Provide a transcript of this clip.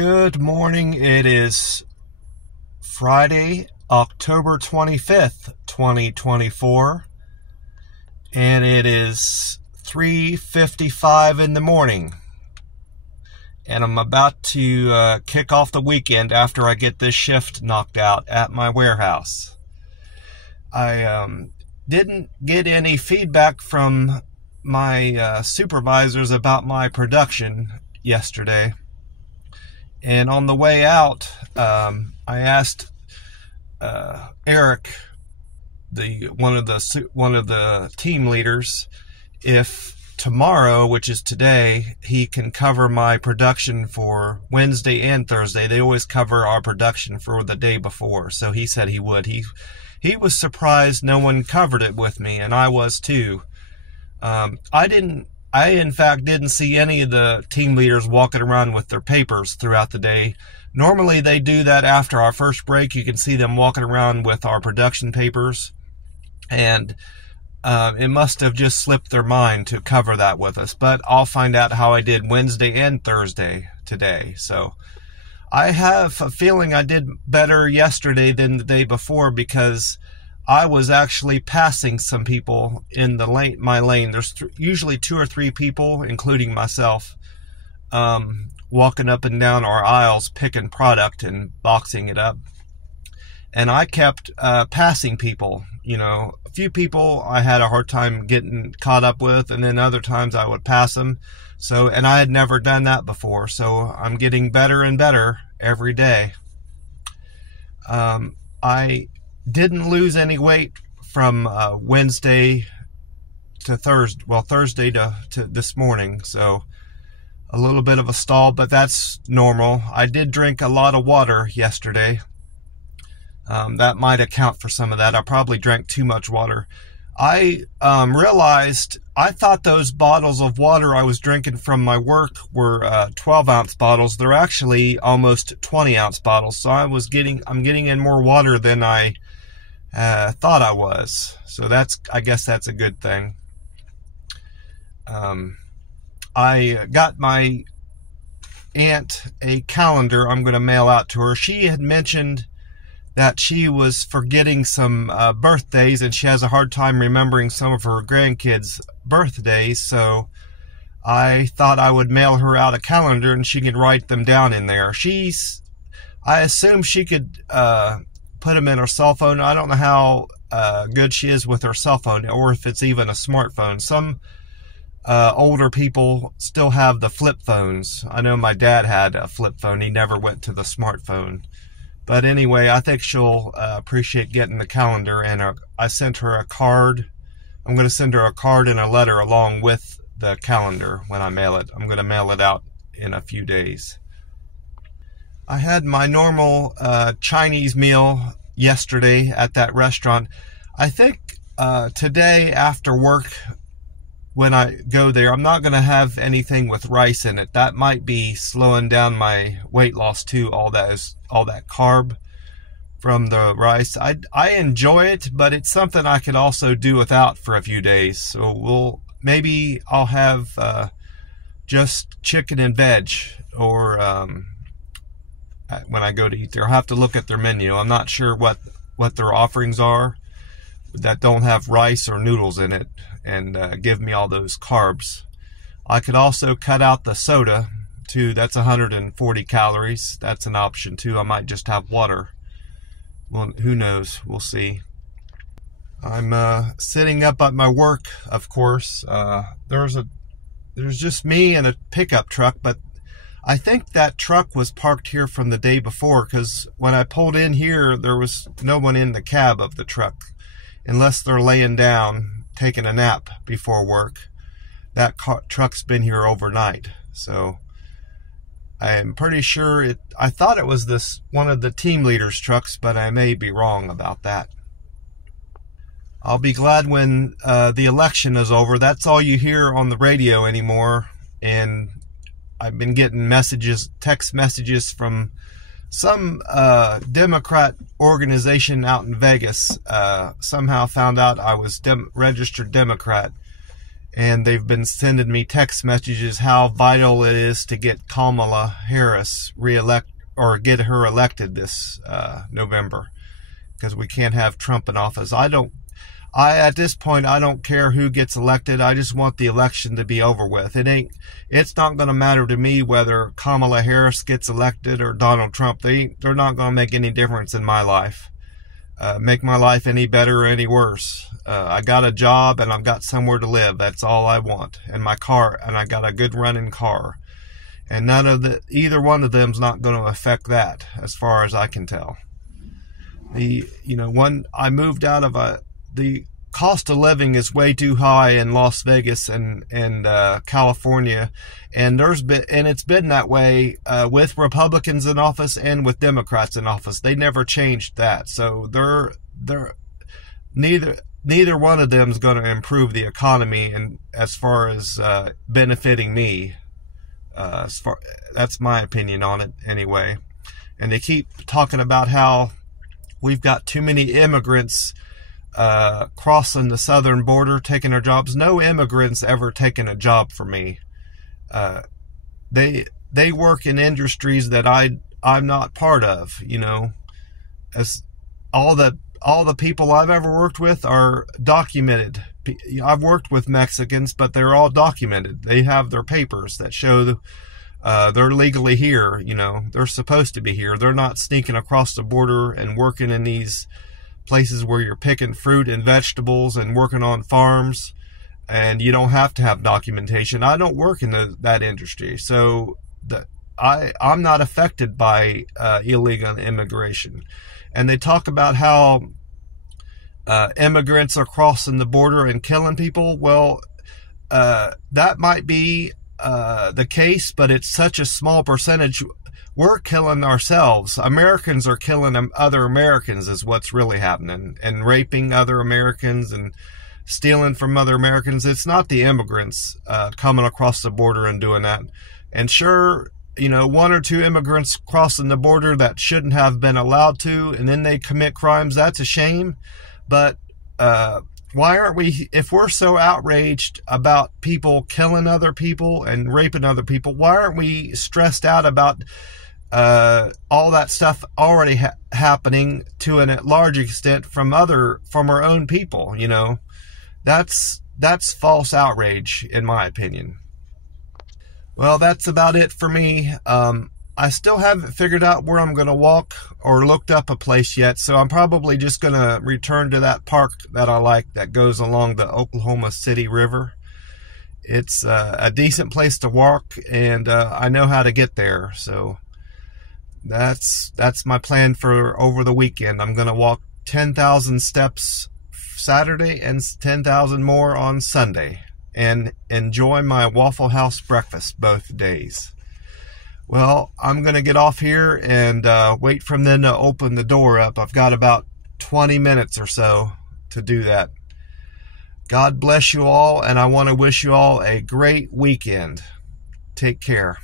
Good morning. It is Friday, October 25th, 2024, and it is 3:55 in the morning, and I'm about to kick off the weekend after I get this shift knocked out at my warehouse. I didn't get any feedback from my supervisors about my production yesterday. And on the way out, I asked Eric, one of the team leaders, if tomorrow, which is today, he can cover my production for Wednesday and Thursday. They always cover our production for the day before, so he said he would. He was surprised no one covered it with me, and I was too. I, in fact, didn't see any of the team leaders walking around with their papers throughout the day. Normally, they do that after our first break. You can see them walking around with our production papers. And it must have just slipped their mind to cover that with us. But I'll find out how I did Wednesday and Thursday today. So I have a feeling I did better yesterday than the day before, because I was actually passing some people in my lane. There's usually 2 or 3 people, including myself, walking up and down our aisles, picking product and boxing it up. And I kept passing people. You know, a few people I had a hard time getting caught up with, and then other times I would pass them. And I had never done that before, so I'm getting better and better every day. I didn't lose any weight from Wednesday to Thursday, Thursday to this morning, so a little bit of a stall, but that's normal. I did drink a lot of water yesterday. That might account for some of that. I probably drank too much water. I realized I thought those bottles of water I was drinking from my work were 12-ounce bottles. They're actually almost 20-ounce bottles, so I'm getting in more water than I thought I was. So I guess that's a good thing. I got my aunt a calendar I'm going to mail out to her. She had mentioned that she was forgetting some birthdays, and she has a hard time remembering some of her grandkids' birthdays, so I thought I would mail her out a calendar and she could write them down in there. I assume she could put them in her cell phone. I don't know how good she is with her cell phone, or if it's even a smartphone. Some older people still have the flip phones. I know my dad had a flip phone. He never went to the smartphone. But anyway, I think she'll appreciate getting the calendar, and I sent her a card. I'm going to send her a card and a letter along with the calendar when I mail it. I'm going to mail it out in a few days. I had my normal Chinese meal yesterday at that restaurant. I think today after work, when I go there, I'm not going to have anything with rice in it. That might be slowing down my weight loss too, all that carb from the rice. I enjoy it, but it's something I could also do without for a few days. So maybe I'll have just chicken and veg, or when I go to eat there. I'll have to look at their menu. I'm not sure what their offerings are that don't have rice or noodles in it, and give me all those carbs. I could also cut out the soda too. That's 140 calories. That's an option too. I might just have water. Well, who knows? We'll see. I'm sitting up at my work, of course. There's just me and a pickup truck, but I think that truck was parked here from the day before, because when I pulled in here, there was no one in the cab of the truck, unless they're laying down, taking a nap before work. That truck's been here overnight, so I'm pretty sure I thought it was one of the team leaders' trucks, but I may be wrong about that. I'll be glad when the election is over. That's all you hear on the radio anymore, and I've been getting text messages from some Democrat organization out in Vegas. Somehow found out I was registered Democrat, and they've been sending me text messages how vital it is to get Kamala Harris get her elected this November, because we can't have Trump in office. At this point, I don't care who gets elected. I just want the election to be over with. It's not going to matter to me whether Kamala Harris gets elected or Donald Trump. They're not going to make any difference in my life. Make my life any better or any worse. I got a job and I've got somewhere to live. That's all I want. And my car, and I got a good running car. And either one of them's not going to affect that, as far as I can tell. When I moved out of the cost of living is way too high in Las Vegas and California, and it's been that way with Republicans in office and with Democrats in office. They never changed that. So neither one of them is going to improve the economy, and as far as benefiting me. That's my opinion on it anyway. And they keep talking about how we've got too many immigrants crossing the southern border, taking our jobs. No immigrants ever taken a job for me. They work in industries that I'm not part of. As all the people I've ever worked with are documented. I've worked with Mexicans, but they're all documented. They have their papers that show they're legally here. They're supposed to be here. They're not sneaking across the border and working in these places where you're picking fruit and vegetables and working on farms, and you don't have to have documentation. I don't work in that industry, so I'm not affected by illegal immigration. And they talk about how immigrants are crossing the border and killing people. Well, that might be the case, but it's such a small percentage. We're killing ourselves. Americans are killing other Americans is what's really happening, and raping other Americans and stealing from other Americans. It's not the immigrants coming across the border and doing that. And sure, one or two immigrants crossing the border that shouldn't have been allowed to, and then they commit crimes. That's a shame. But why aren't we, if we're so outraged about people killing other people and raping other people, why aren't we stressed out about all that stuff already happening to a large extent from our own people? That's false outrage, in my opinion. Well, that's about it for me. I still haven't figured out where I'm going to walk or looked up a place yet, so I'm probably just going to return to that park that I like that goes along the Oklahoma City River. It's a decent place to walk, and I know how to get there, so that's my plan for over the weekend. I'm going to walk 10,000 steps Saturday and 10,000 more on Sunday, and enjoy my Waffle House breakfast both days. Well, I'm going to get off here and wait for them to open the door up. I've got about 20 minutes or so to do that. God bless you all, and I want to wish you all a great weekend. Take care.